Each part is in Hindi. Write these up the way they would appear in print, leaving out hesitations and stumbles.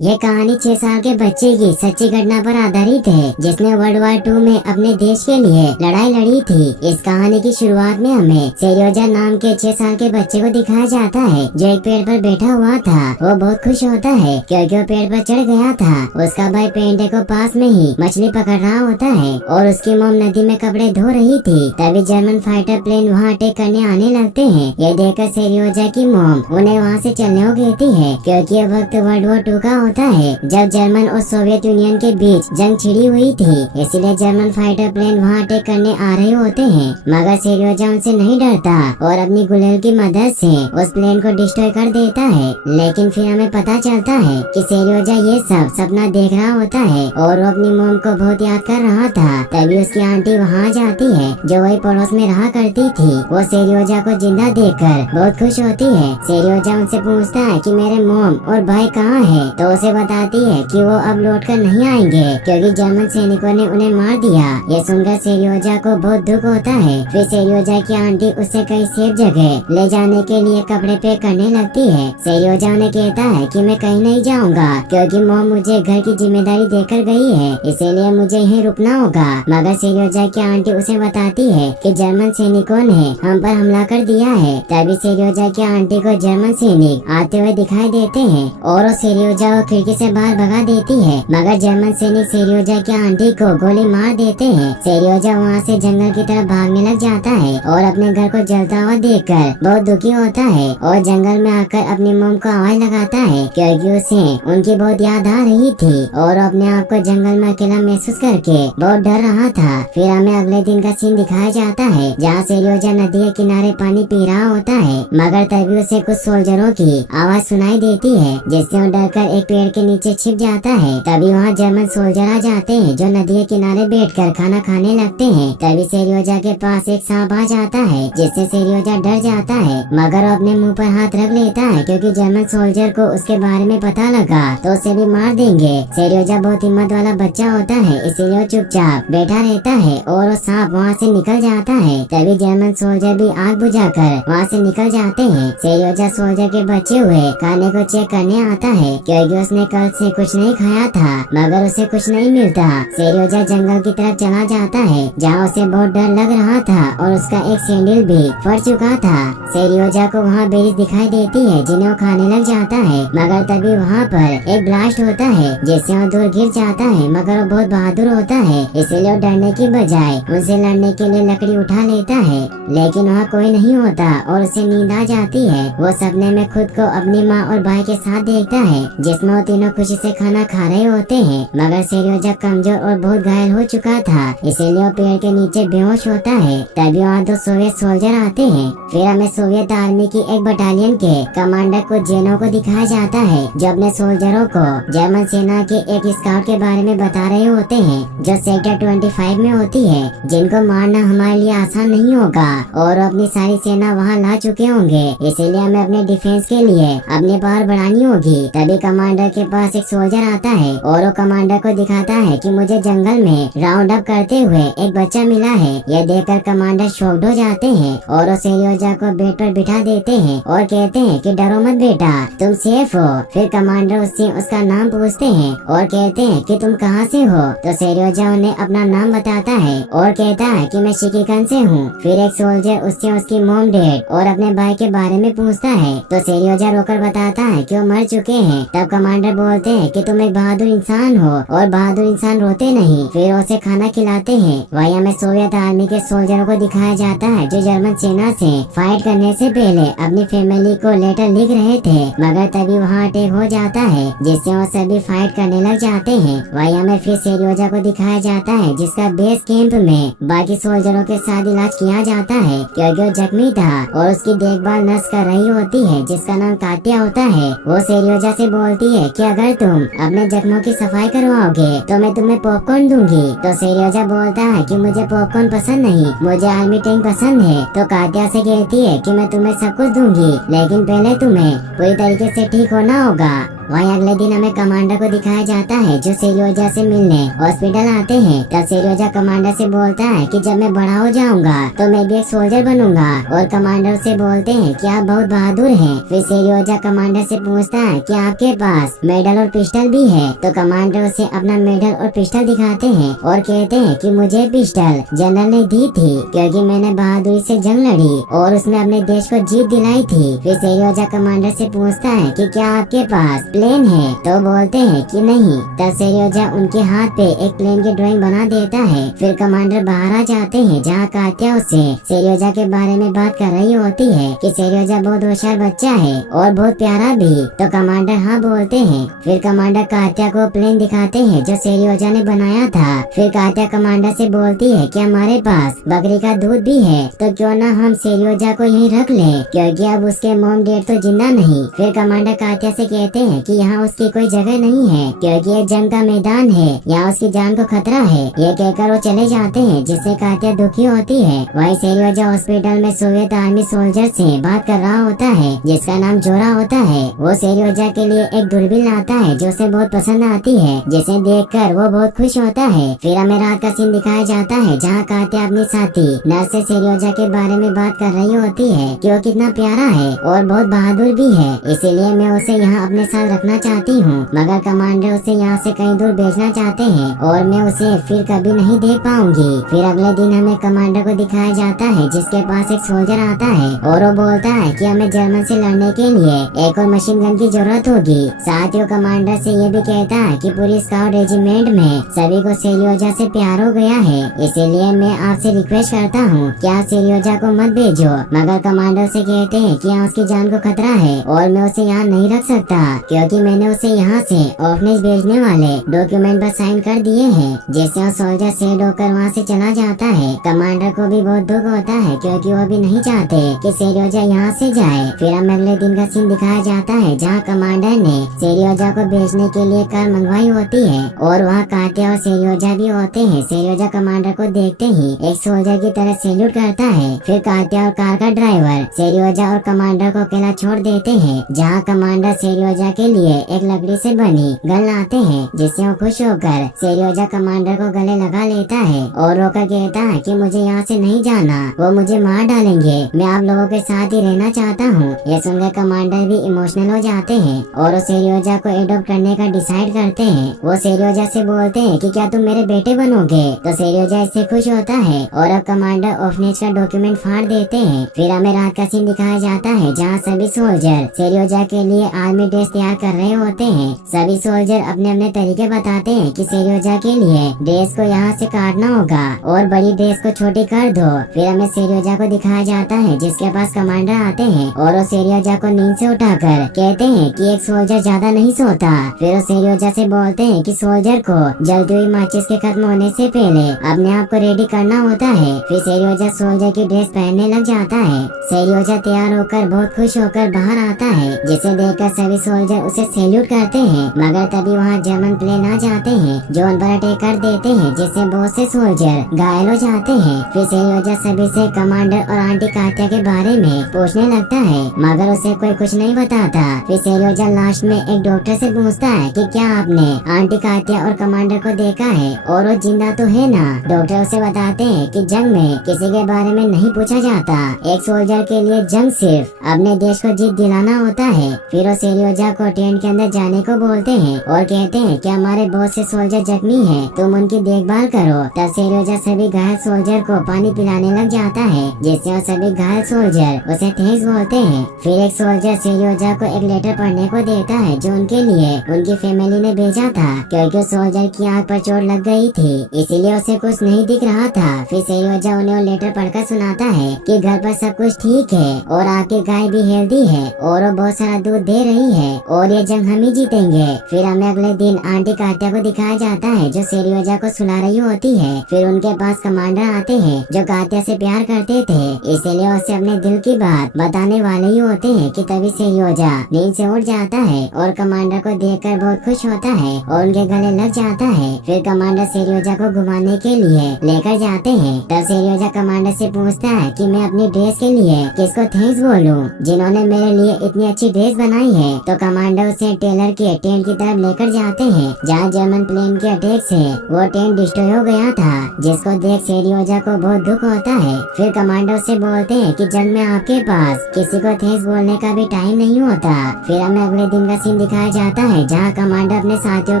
ये कहानी 6 साल के बच्चे की सच्ची घटना पर आधारित है जिसने वर्ल्ड वार 2 में अपने देश के लिए लड़ाई लड़ी थी। इस कहानी की शुरुआत में हमें सेरियोजा नाम के 6 साल के बच्चे को दिखाया जाता है जो एक पेड़ पर बैठा हुआ था। वो बहुत खुश होता है क्योंकि वो पेड़ पर चढ़ गया था। उसका भाई पेंटे को पास में ही मछली पकड़ रहा होता है और उसकी मोम नदी में कपड़े धो रही थी। तभी जर्मन फाइटर प्लेन वहाँ अटैक करने आने लगते हैं। ये देखकर सेरियोजा की मोम उन्हें वहाँ से चलने को कहती है क्योंकि ये वक्त वर्ल्ड वॉर 2 का होता है जब जर्मन और सोवियत यूनियन के बीच जंग छिड़ी हुई थी। इसलिए जर्मन फाइटर प्लेन वहाँ अटैक करने आ रहे होते हैं, मगर सेरियोजा उनसे नहीं डरता और अपनी गुलेल की मदद से उस प्लेन को डिस्ट्रॉय कर देता है। लेकिन फिर हमें पता चलता है कि सेरियोजा ये सब सपना देख रहा होता है और वो अपनी मोम को बहुत याद कर रहा था। तभी उसकी आंटी वहाँ जाती है जो वही पड़ोस में रहा करती थी। वो सेरियोजा को जिंदा देखकर बहुत खुश होती है। सेरियोजा उनसे पूछता है कि मेरे मोम और भाई कहाँ है, तो उसे बताती है कि वो अब लौटकर नहीं आएंगे क्योंकि जर्मन सैनिकों ने उन्हें मार दिया। ये सुनकर सेरियोजा को बहुत दुख होता है। फिर सेरियोजा की आंटी उसे कई सेफ जगह ले जाने के लिए कपड़े पैक करने लगती है। सेरियोजा उन्हें कहता है कि मैं कहीं नहीं जाऊंगा क्योंकि मॉम मुझे घर की जिम्मेदारी देकर गई है, इसीलिए मुझे यहीं रुकना होगा। मगर सेरियोजा की आंटी उसे बताती है कि जर्मन सैनिकों ने हम पर हमला कर दिया है। तभी सेरियोजा की आंटी को जर्मन सैनिक आते हुए दिखाई देते हैं और सेरियोजा को खिड़की से बाहर भगा देती है, मगर जर्मन सैनिक सेरियोजा की आंटी को गोली मार देते हैं। सेरियोजा वहाँ से जंगल की तरफ भागने लग जाता है और अपने घर को जलता हुआ देखकर बहुत दुखी होता है और जंगल में आकर अपनी मोम को आवाज लगाता है क्योंकि उसे उनकी बहुत याद आ रही थी और अपने आप को जंगल में अकेला महसूस करके बहुत डर रहा था। फिर हमें अगले दिन का सीन दिखाया जाता है जहाँ सेरियोजा नदी के किनारे पानी पी रहा होता है, मगर तभी उसे कुछ सोल्जरों की आवाज सुनाई देती है जिससे वो डरकर एक पेड़ के नीचे छिप जाता है। तभी वहाँ जर्मन सोल्जर आ जाते हैं जो नदी के किनारे बैठकर खाना खाने लगते हैं। तभी सेरियोजा के पास एक सांप आ जाता है जिससे सेरियोजा डर जाता है, मगर वो अपने मुंह पर हाथ रख लेता है क्योंकि जर्मन सोल्जर को उसके बारे में पता लगा तो उसे भी मार देंगे। सेरियोजा बहुत हिम्मत वाला बच्चा होता है, इसीलिए वो चुपचाप बैठा रहता है और वो सांप वहाँ से निकल जाता है। तभी जर्मन सोल्जर भी आग बुझाकर वहाँ से निकल जाते हैं। सेरियोजा सोल्जर के बचे हुए खाने को चेक करने आता है क्योंकि उसने कल से कुछ नहीं खाया था, मगर उसे कुछ नहीं मिलता। सेरियोजा जंगल की तरफ चला जाता है जहाँ उसे बहुत डर लग रहा था और उसका एक सैंडल भी फट चुका था। सेरियोजा को वहाँ बेरीज दिखाई देती है जिन्हें वो खाने लग जाता है, मगर तभी वहाँ पर एक ब्लास्ट होता है जिससे वो दूर गिर जाता है, मगर वो बहुत बहादुर होता है इसलिए वो डरने की बजाय उनसे लड़ने के लिए लकड़ी उठा लेता है। लेकिन वहाँ कोई नहीं होता और उसे नींद आ जाती है। वो सपने में खुद को अपनी माँ और भाई के साथ देखता है जिसमें वो तीनों खुशी से खाना खा रहे होते हैं, मगर सेरियोजा कमजोर और बहुत घायल हो चुका था इसीलिए वो पेड़ के नीचे बेहोश होता है। तभी वहाँ 2 सोवियत सोल्जर आते हैं। फिर हमें सोवियत आर्मी की एक बटालियन के कमांडर को जेनो को दिखाया जाता है जो अपने सोल्जरों को जर्मन सेना के एक स्काउट के बारे में बता रहे होते हैं जो सेक्टर 25 में होती है, जिनको मारना हमारे लिए आसान नहीं होगा और अपनी सारी सेना वहाँ ला चुके होंगे, इसीलिए हमें अपने डिफेंस के लिए अपनी पावर बढ़ानी होगी। तभी कमांडर के पास एक सोल्जर आता है और वो कमांडर को दिखाता है कि मुझे जंगल में राउंड अप करते हुए एक बच्चा मिला है। यह देखकर कमांडर शॉक्ड हो जाते हैं और वो सेरियोजा को बेड पर बिठा देते हैं और कहते हैं कि डरो मत बेटा, तुम सेफ हो। फिर कमांडर उससे उसका नाम पूछते हैं और कहते हैं कि तुम कहाँ से हो, तो सेरियोजा उन्हें अपना नाम बताता है और कहता है कि मैं शिकीकन से हूँ। फिर एक सोल्जर उससे उसकी मोम डैड और अपने भाई के बारे में पूछता है तो सेरियोजा रोकर बताता है कि वो मर चुके हैं। तब कमांडर बोलते हैं कि तुम एक बहादुर इंसान हो और बहादुर इंसान रोते नहीं। फिर उसे खाना खिलाते हैं। वही हमें सोवियत आर्मी के सोल्जरों को दिखाया जाता है जो जर्मन सेना से फाइट करने से पहले अपनी फैमिली को लेटर लिख रहे थे, मगर तभी वहाँ अटैक हो जाता है जिससे वो सभी फाइट करने लग जाते हैं। वही हमें फिर सेरियोजा को दिखाया जाता है जिसका बेस कैंप में बाकी सोल्जरों के साथ इलाज किया जाता है क्योंकि वो जख्मी था और उसकी देखभाल नर्स कर रही होती है जिसका नाम कात्या होता है। वो सेरियोजा से बोलती है कि अगर तुम अपने जख्मों की सफाई करवाओगे तो मैं तुम्हें पॉपकॉर्न दूंगी। तो सेरियोजा बोलता है कि मुझे पॉपकॉर्न पसंद नहीं, मुझे आर्मी टैंक पसंद है। तो कात्या से कहती है कि मैं तुम्हें सब कुछ दूंगी, लेकिन पहले तुम्हें पूरी तरीके से ठीक होना होगा। वहीं अगले दिन हमें कमांडर को दिखाया जाता है जो सेरियोजा से मिलने हॉस्पिटल आते हैं। तब सेरियोजा कमांडर से बोलता है कि जब मैं बड़ा हो जाऊंगा तो मैं भी एक सोल्जर बनूंगा, और कमांडर से बोलते हैं कि आप बहुत बहादुर हैं। फिर सेरियोजा कमांडर से पूछता है कि आपके पास मेडल और पिस्टल भी है, तो कमांडर उसे अपना मेडल और पिस्टल दिखाते हैं और कहते हैं कि मुझे पिस्टल जनरल ने दी थी क्योंकि मैंने बहादुरी से जंग लड़ी और उसमें अपने देश को जीत दिलाई थी। फिर सेरियोजा कमांडर से पूछता है कि क्या आपके पास प्लेन है, तो बोलते हैं कि नहीं। तब सेरियोजा उनके हाथ पे एक प्लेन की ड्राइंग बना देता है। फिर कमांडर बाहर आ जाते हैं जहाँ कात्या उससे सेरियोजा के बारे में बात कर रही होती है कि सेरियोजा बहुत होशियार बच्चा है और बहुत प्यारा भी। तो कमांडर हाँ बोलते हैं। फिर कमांडर कात्या को प्लेन दिखाते हैं जो सेरियोजा ने बनाया था। फिर कात्या कमांडर से बोलती है कि हमारे पास बकरी का दूध भी है, तो क्यों ना हम सेरियोजा को यहीं रख लें क्योंकि अब उसके मॉम डैड तो जिंदा नहीं। फिर कमांडर कात्या से कहते हैं कि यहाँ उसकी कोई जगह नहीं है क्योंकि ये जंग का मैदान है, यहाँ उसकी जान को खतरा है। ये कहकर वो चले जाते हैं जिससे कात्या दुखी होती है। वहीं सेरियोजा हॉस्पिटल में सोवियत आर्मी सोल्जर से बात कर रहा होता है जिसका नाम जोरा होता है। वो सेरियोजा के लिए एक दूरबीन लाता है जो उसे बहुत पसंद आती है, जिसे देखकर वो बहुत खुश होता है। फिर हमें रात का सीन दिखाया जाता है जहाँ कात्या अपनी साथी नर्स से सेरियोजा के बारे में बात कर रही होती है कि वो कितना प्यारा है और बहुत बहादुर भी है, इसीलिए मैं उसे यहाँ अपने साथ रखना चाहती हूँ। मगर कमांडर उसे यहाँ से कहीं दूर भेजना चाहते हैं और मैं उसे फिर कभी नहीं देख पाऊंगी। फिर अगले दिन हमें कमांडर को दिखाया जाता है जिसके पास एक सोल्जर आता है और वो बोलता है कि हमें जर्मन से लड़ने के लिए एक और मशीन गन की जरूरत होगी। साथ ही कमांडर से ये भी कहता है कि पूरी स्काउट रेजिमेंट में सभी को सेरियोजा से प्यार हो गया है, इसीलिए मैं आपसे रिक्वेस्ट करता हूँ कि आप सेरियोजा को मत भेजो। मगर कमांडर से कहते हैं कि यहाँ उसकी जान को खतरा है और मैं उसे यहाँ नहीं रख सकता क्योंकि मैंने उसे यहाँ से ऑर्फनेज भेजने वाले डॉक्यूमेंट पर साइन कर दिए हैं, जिससे वो सोल्जर सेड होकर वहाँ से चला जाता है। कमांडर को भी बहुत दुख होता है क्योंकि वो भी नहीं चाहते कि सेरियोजा यहाँ से जाए। फिर हमें अगले दिन का सीन दिखाया जाता है जहाँ कमांडर ने सेरियोजा को भेजने के लिए कार मंगवाई होती है और वहाँ कात्या और सेरियोजा भी होते हैं। सेरियोजा कमांडर को देखते ही एक सोल्जर की तरह सैल्यूट करता है। फिर कात्या और कार का ड्राइवर सेरियोजा और कमांडर को अकेला छोड़ देते हैं जहाँ कमांडर सेरियोजा के लिए एक लकड़ी से बनी गन लाते हैं, जिससे वो खुश होकर सेरियोजा कमांडर को गले लगा लेता है और रोकर कहता है कि मुझे यहाँ से नहीं जाना, वो मुझे मार डालेंगे, मैं आप लोगों के साथ ही रहना चाहता हूँ। ये सुनकर कमांडर भी इमोशनल हो जाते हैं और वो सेरियोजा को एडॉप्ट करने का डिसाइड करते हैं। वो सेरियोजा से बोलते हैं कि क्या तुम मेरे बेटे बनोगे, तो सेरियोजा इससे खुश होता है और अब कमांडर ऑर्फनेज का डॉक्यूमेंट फाड़ देते हैं। फिर हमें रात का सीन दिखाया जाता है जहाँ सभी सोल्जर सेरियोजा के लिए आर्मी ड्रेस तैयार कर रहे होते हैं। सभी सोल्जर अपने अपने तरीके बताते हैं कि सेरियोजा के लिए ड्रेस को यहाँ से काटना होगा और बड़ी ड्रेस को छोटी कर दो। फिर हमें सेरियोजा को दिखाया जाता है जिसके पास कमांडर आते हैं और वो सेरियोजा को नींद से उठाकर कहते हैं कि एक सोल्जर ज्यादा नहीं सोता। फिर वो सेरियोजा से बोलते हैं कि सोल्जर को जलती हुई माचिस के खत्म होने से पहले अपने आप को रेडी करना होता है। फिर सेरियोजा सोल्जर की ड्रेस पहनने लग जाता है। सेरियोजा तैयार होकर बहुत खुश होकर बाहर आता है, जिसे देखकर सभी सोल्जर उसे सैल्यूट करते हैं। मगर तभी वहाँ जर्मन प्लेन आ जाते हैं जो उन पर अटैक कर देते हैं, जिससे बहुत से सोल्जर घायल हो जाते हैं। फिर सेरियोजा सभी से कमांडर और आंटी कात्या के बारे में पूछने लगता है, मगर उसे कोई कुछ नहीं बताता। फिर सेरियोजा लास्ट में एक डॉक्टर से पूछता है कि क्या आपने आंटी कात्या और कमांडर को देखा है और वो जिंदा तो है ना। डॉक्टर उसे बताते हैं कि जंग में किसी के बारे में नहीं पूछा जाता, एक सोल्जर के लिए जंग सिर्फ अपने देश को जीत दिलाना होता है। फिर वो सेरियोजा को टेंट के अंदर जाने को बोलते हैं और कहते हैं कि हमारे बहुत से सोल्जर जख्मी हैं, तुम उनकी देखभाल करो। तब सेरियोजा सभी घायल सोल्जर को पानी पिलाने लग जाता है, जिससे वो सभी घायल सोल्जर उसे थैंक्स बोलते हैं। फिर एक सोल्जर सेरियोजा को एक लेटर पढ़ने को देता है जो उनके लिए उनकी फैमिली ने भेजा था, क्योंकि सोल्जर की आँख पर चोट लग गई थी, इसीलिए उसे कुछ नहीं दिख रहा था। फिर सेरियोजा उन्हें लेटर पढ़कर सुनाता है कि घर पर सब कुछ ठीक है और आपकी गाय भी हेल्दी है और वो बहुत सारा दूध दे रही है और ये जंग हम ही जीतेंगे। फिर हमें अगले दिन आंटी कात्या को दिखाया जाता है जो सेरियोजा को सुला रही होती है। फिर उनके पास कमांडर आते हैं जो कात्या से प्यार करते थे, इसीलिए उसे अपने दिल की बात बताने वाले ही होते हैं कि तभी सेरियोजा नींद से उठ जाता है और कमांडर को देखकर बहुत खुश होता है और उनके गले लग जाता है। फिर कमांडर सेरियोजा को घुमाने के लिए लेकर जाते हैं। तब सेरियोजा कमांडर से पूछता है कि मैं अपनी ड्रेस के लिए किसको थैंक्स बोलूं जिन्होंने मेरे लिए इतनी अच्छी ड्रेस बनाई है। तो कमांडर कमांडो उसे टेलर के टेंट की तरफ लेकर जाते हैं जहाँ जर्मन प्लेन के अटैक से वो टेंट डिस्ट्रॉय हो गया था, जिसको देख सेरियोजा को बहुत दुख होता है। फिर कमांडो से बोलते हैं कि जंग में आपके पास किसी को थैंक्स बोलने का भी टाइम नहीं होता। फिर हमें अगले दिन का सीन दिखाया जाता है जहाँ कमांडो अपने साथियों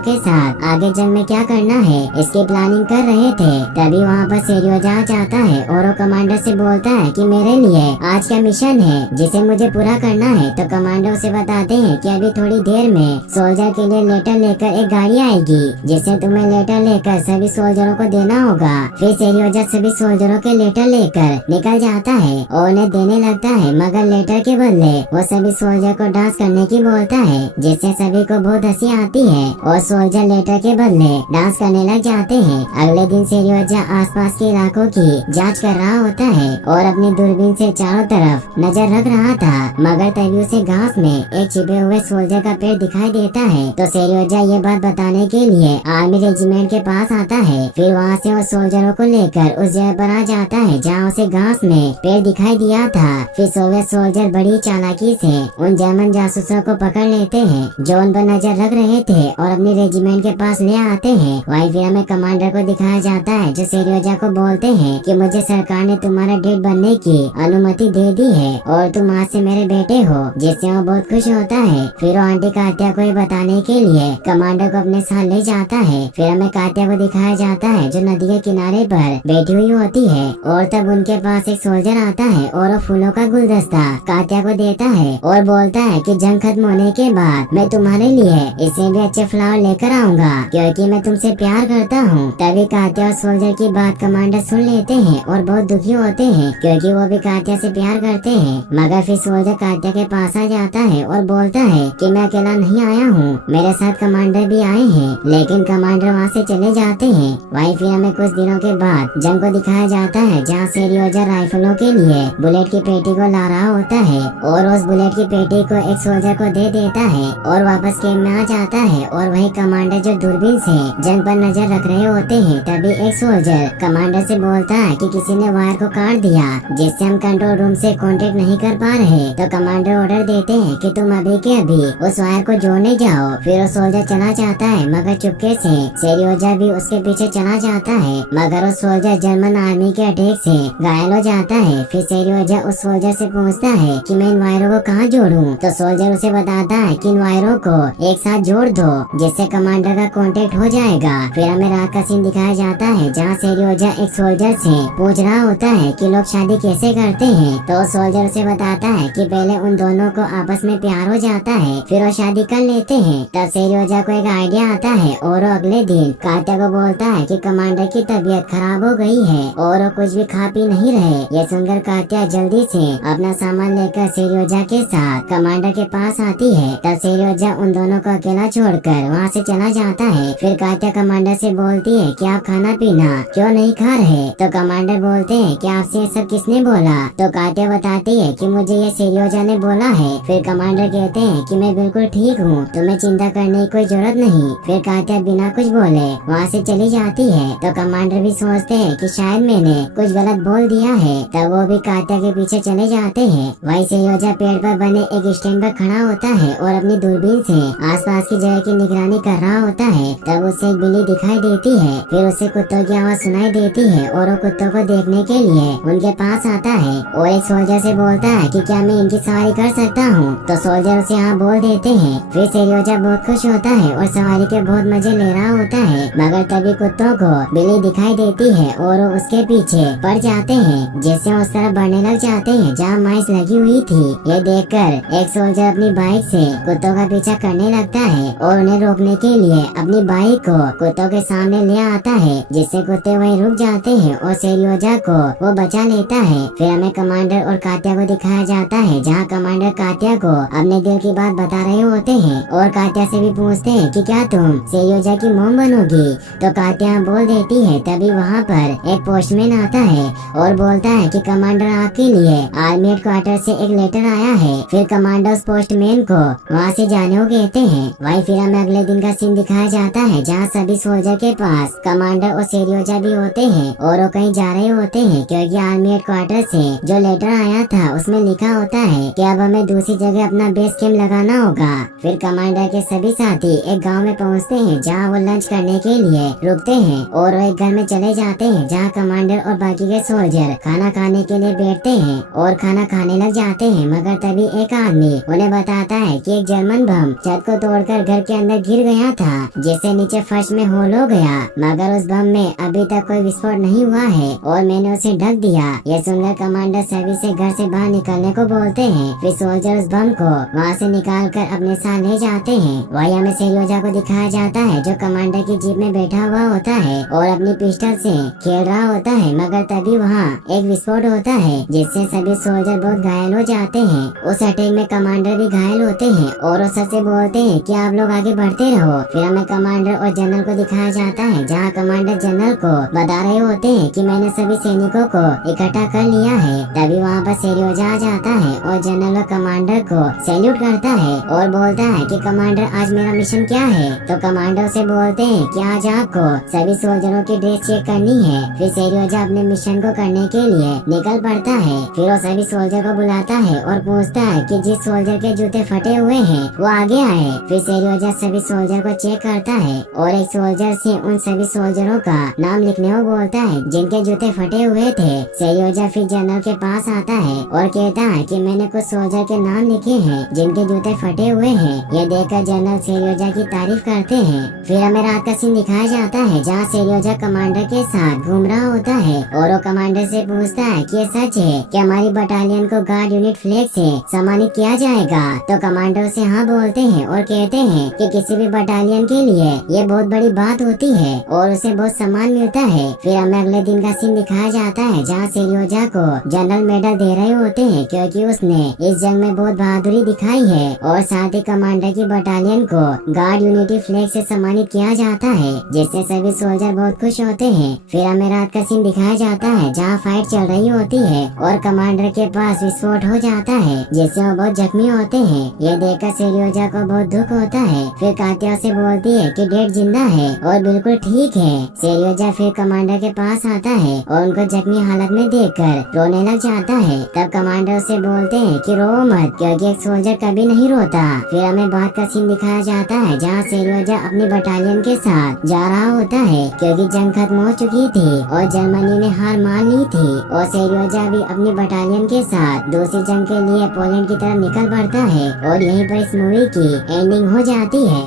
के साथ आगे जंग में क्या करना है इसकी प्लानिंग कर रहे थे। तभी वहाँ पर सेरियोजा जाता है और वो कमांडो से बोलता है कि मेरे लिए आज का मिशन है जिसे मुझे पूरा करना है। तो कमांडो से बताते हैं कि अभी थोड़ी देर में सोल्जर के लिए लेटर लेकर एक गाड़ी आएगी जिसे तुम्हें लेटर लेकर सभी सोल्जरों को देना होगा। फिर सेरियोजा सभी सोल्जरों के लेटर लेकर निकल जाता है और उन्हें देने लगता है, मगर लेटर के बदले वो सभी सोल्जर को डांस करने की बोलता है जिससे सभी को बहुत हंसी आती है और सोल्जर लेटर के बदले डांस करने लग जाते हैं। अगले दिन सेरियोजा आसपास के इलाकों की जांच कर रहा होता है और अपनी दूरबीन से चारों तरफ नजर रख रहा था, मगर तभी उसे घास में एक छिपे हुए सोल्जर का पेड़ दिखाई देता है। तो सेरियोजा ये बात बताने के लिए आर्मी रेजिमेंट के पास आता है। फिर वहाँ से वो सोल्जरों को लेकर उस जगह पर आ जाता है जहाँ उसे घास में पेड़ दिखाई दिया था। फिर सोवियत सोल्जर बड़ी चालाकी से उन जर्मन जासूसों को पकड़ लेते हैं जो उन पर नजर रख रहे थे और अपने रेजिमेंट के पास ले आते हैं। वहीं फिर हमें कमांडर को दिखाया जाता है जो सेरियोजा को बोलते हैं कि मुझे सरकार ने तुम्हारा डेट बनने की अनुमति दे दी है और तुम आज से मेरे बेटे हो, जिससे वो बहुत खुश होता है। फिर वो आंटी कात्या को ये बताने के लिए कमांडर को अपने साथ ले जाता है। फिर हमें कात्या को दिखाया जाता है जो नदी के किनारे पर बैठी हुई होती है और तब उनके पास एक सोल्जर आता है और वो फूलों का गुलदस्ता कात्या को देता है और बोलता है कि जंग खत्म होने के बाद मैं तुम्हारे लिए इससे भी अच्छे फ्लावर लेकर आऊंगा क्योंकि मैं तुमसे प्यार करता हूँ। तभी कात्या और सोल्जर की बात कमांडर सुन लेते हैं और बहुत दुखी होते हैं क्योंकि वो भी कात्या से प्यार करते हैं। मगर फिर सोल्जर कात्या के पास आ जाता है और बोलता है कि मैं अकेला नहीं आया हूँ, मेरे साथ कमांडर भी आए हैं। लेकिन कमांडर वहाँ से चले जाते हैं। वहीं फिर हमें कुछ दिनों के बाद जंग को दिखाया जाता है जहाँ सेरियोजा राइफलों के लिए बुलेट की पेटी को ला रहा होता है और उस बुलेट की पेटी को एक सोल्जर को दे देता है और वापस कैंप में आ जाता है। और वही कमांडर जो दूरबीन से जंग पर नजर रख रहे होते हैं, तभी एक सोल्जर कमांडर से बोलता है कि किसी ने वायर को काट दिया जिससे हम कंट्रोल रूम से कांटेक्ट नहीं कर पा रहे। तो कमांडर ऑर्डर देते हैं कि तुम अभी के अभी उस वायर को जोड़ने जाओ। फिर वो सोल्जर चला जाता है मगर चुपके से सेरियोजा भी उसके पीछे चला जाता है, मगर वो सोल्जर जर्मन आर्मी के अटैक से घायल हो जाता है। फिर सेरियोजा उस सोल्जर से पूछता है कि मैं इन वायरों को कहाँ जोड़ूं? तो सोल्जर उसे बताता है कि इन वायरों को एक साथ जोड़ दो जिससे कमांडर का कांटेक्ट हो जाएगा। फिर हमें रात का सीन दिखाया जाता है जहाँ सेरियोजा एक सोल्जर से पूछ रहा होता है कि लोग शादी कैसे करते हैं। तो सोल्जर उसे बताता है कि पहले उन दोनों को आपस में प्यार हो जाता है फिर वो शादी कर लेते हैं। तब सेरियोजा को एक आइडिया आता है और वो अगले दिन कात्या को बोलता है कि कमांडर की तबीयत खराब हो गई है और वो कुछ भी खा पी नहीं रहे। ये सुनकर कात्या जल्दी से अपना सामान लेकर सेरियोजा के साथ कमांडर के पास आती है। तब सेरियोजा उन दोनों को अकेला छोड़कर वहाँ से चला जाता है। फिर कात्या कमांडर से बोलती है कि आप खाना पीना क्यों नहीं खा रहे? तो कमांडर बोलते हैं कि आपसे ये सब किसने बोला? तो कात्या बताती है कि मुझे ये सेरियोजा ने बोला है। फिर कमांडर कहते हैं कि मैं बिल्कुल ठीक हूँ, तुम्हें चिंता करने की कोई जरूरत नहीं। फिर कात्या बिना कुछ बोले वहाँ से चली जाती है। तो कमांडर भी सोचते हैं कि शायद मैंने कुछ गलत बोल दिया है। तब वो भी कात्या के पीछे चले जाते हैं। वहीं सेरियोजा पेड़ पर बने एक स्टैंड पर खड़ा होता है और अपनी दूरबीन से आसपास की जगह की निगरानी कर रहा होता है। तब उसे एक बिल्ली दिखाई देती है। फिर उसे कुत्तों की आवाज सुनाई देती है और वो कुत्तों को देखने के लिए उनके पास आता है और एक सोल्जर से बोलता है कि क्या मैं इनकी सवारी कर सकता हूँ? तो सोल्जर उसे हाँ बोल देते हैं। फिर सेरियोजा बहुत खुश होता है और सवारी के बहुत मजे ले रहा होता है, मगर तभी कुत्तों को बिल्ली दिखाई देती है और वो उसके पीछे पड़ जाते हैं जिससे उस तरफ बढ़ने लग जाते हैं जहाँ माइस लगी हुई थी। ये देखकर एक सोल्जर अपनी बाइक से कुत्तों का पीछा करने लगता है और उन्हें रोकने के लिए अपनी बाइक को कुत्तों के सामने ले आता है जिससे कुत्ते वहीं रुक जाते हैं और सेरियोजा को वो बचा लेता है। फिर हमें कमांडर और कात्या को दिखाया जाता है जहाँ कमांडर कात्या को अपने दिल की बात बता रहे होते हैं और कात्या से भी पूछते हैं कि क्या तुम सेरियोजा की मोम बनोगी? तो कात्या बोल देती है। तभी वहाँ पर एक पोस्टमैन आता है और बोलता है कि कमांडर आपके लिए आर्मी हेडक्वार्टर से एक लेटर आया है। फिर कमांडर उस पोस्टमैन को वहाँ से जाने को कहते हैं। वहीं फिर हमें अगले दिन का सीन दिखाया जाता है जहाँ सभी सोल्जर के पास कमांडर और सेरियोजा भी होते हैं और वो कहीं जा रहे होते हैं क्योंकि आर्मी हेडक्वार्टर से जो लेटर आया था उसमें लिखा होता है कि अब हमें दूसरी जगह अपना बेस कैंप लगाना होगा। फिर कमांडर के सभी साथी एक गांव में पहुंचते हैं जहां वो लंच करने के लिए रुकते हैं और वो एक घर में चले जाते हैं जहां कमांडर और बाकी के सोल्जर खाना खाने के लिए बैठते हैं और खाना खाने लग जाते हैं। मगर तभी एक आदमी उन्हें बताता है कि एक जर्मन बम छत को तोड़कर घर के अंदर गिर गया था, जिससे नीचे फर्श में होल हो गया, मगर उस बम में अभी तक कोई विस्फोट नहीं हुआ है और मैंने उसे ढक दिया। ये सुनकर कमांडर सभी से घर से बाहर निकलने को बोलते हैं। फिर सोल्जर उस बम को वहाँ से निकाल कर अपने साथ ले जाते हैं। वही हमें सेरियोजा को दिखाया जाता है जो कमांडर की जीप में बैठा हुआ होता है और अपनी पिस्टल से खेल रहा होता है, मगर तभी वहाँ एक विस्फोट होता है जिससे सभी सोल्जर बहुत घायल हो जाते हैं। उस अटैक में कमांडर भी घायल होते हैं और वो सबसे बोलते हैं कि आप लोग आगे बढ़ते रहो। फिर हमें कमांडर और जनरल को दिखाया जाता है जहाँ कमांडर जनरल को बता रहे होते हैं कि मैंने सभी सैनिकों को इकट्ठा कर लिया है। तभी वहाँ पर सेरियोजा आ जाता है और जनरल कमांडर को सैल्यूट करता है और बोलता है कि कमांडर आज मेरा मिशन क्या है। तो कमांडर से बोलते हैं कि आज आपको सभी सोल्जरों की ड्रेस चेक करनी है। फिर सेरियोजा अपने मिशन को करने के लिए निकल पड़ता है। फिर वो सभी सोल्जर को बुलाता है और पूछता है कि जिस सोल्जर के जूते फटे हुए हैं वो आगे आए। फिर सेरियोजा सभी सोल्जर को चेक करता है और एक सोल्जर से उन सभी सोल्जरों का नाम लिखने को बोलता है जिनके जूते फटे हुए थे। सेरियोजा फिर जनरल के पास आता है और कहता है कि मैंने कुछ सोल्जर के नाम लिखे हैं जिनके जूते फटे हुए हैं। ये देखकर जनरल सेरियोजा की तारीफ करते हैं। फिर हमें रात का सीन दिखाया जाता है जहाँ सेरियोजा कमांडर के साथ घूम रहा होता है और वो कमांडर से पूछता है कि ये सच है कि हमारी बटालियन को गार्ड यूनिट फ्लैग से सम्मानित किया जाएगा। तो कमांडर से हाँ बोलते हैं और कहते हैं कि किसी भी बटालियन के लिए ये बहुत बड़ी बात होती है और उसे बहुत सम्मान मिलता है। फिर हमें अगले दिन का सीन दिखाया जाता है जहाँ सेरियोजा को जनरल मेडल दे रहे होते हैं क्योंकि उसने इस जंग में बहुत बहादुरी दिखाई है और साथ ही कमांडर की बटालियन को गार्ड यूनिटी फ्लैग से सम्मानित किया जाता है, जिससे सभी सोल्जर बहुत खुश होते हैं। फिर हमें रात का सीन दिखाया जाता है जहाँ फाइट चल रही होती है और कमांडर के पास विस्फोट हो जाता है जिससे वो बहुत जख्मी होते हैं। ये देखकर सेरियोजा को बहुत दुख होता है। फिर कातिया से बोलती है कि डेड जिंदा है और बिल्कुल ठीक है। सेरियोजा फिर कमांडर के पास आता है और उनको जख्मी हालत में देखकर रोने लग जाता है। तब कमांडर से बोलते हैं कि रो मत क्योंकि एक सोल्जर कभी नहीं रोता। फिर हमें बाद का सीन दिखाया जाता है जहाँ सेरियोजा अपनी बटालियन के साथ जा रहा होता है क्योंकि जंग खत्म हो चुकी थी और जर्मनी ने हार मान ली थी और सेरियोजा भी अपनी बटालियन के साथ दूसरी जंग के लिए पोलैंड की तरफ निकल पड़ता है और यहीं पर इस मूवी की एंडिंग हो जाती है।